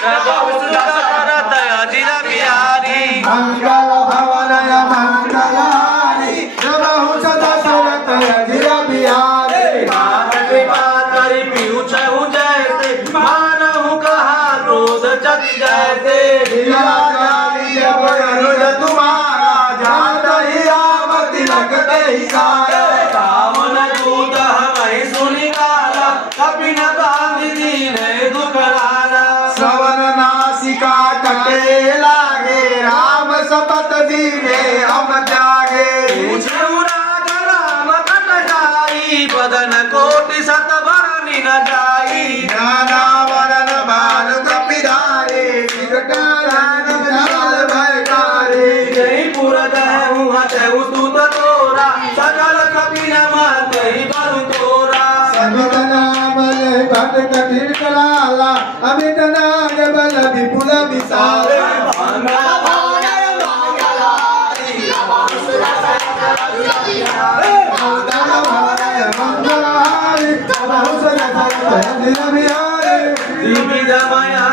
प्रभु दशरथ अजिर बिहारी मंगल भवनय मंगलानि प्रभु दशरथ अजिर बिहारी मान कृपा करि पीयूषहु जैसे मानहु कहा क्रोध चति जैसे दिया जानी जब अनुज तुम्हारा जात ही आवति लगते ही सारा रावण दूत हमें सुनि काला कपिन बांधि दीन्हे दुख लाला श्रवण नासिका कटे लागे राम सपत दीने हम जागे पूछेउ राज राम कट जाई बदन कोटि सत बरनि न जाई नाना वरण भान कपिधारे विकटान काल भयकारी जयपुर दहु हतहु सुत तोरा सकल कपि न मातहि बरु तोरा समित नाम ले भट कठिन कलाला अमित नाग बल विपुल विशाल मंगल भवनय मंगलानि प्रभु दशरथ अजिर बिहारी विविध मया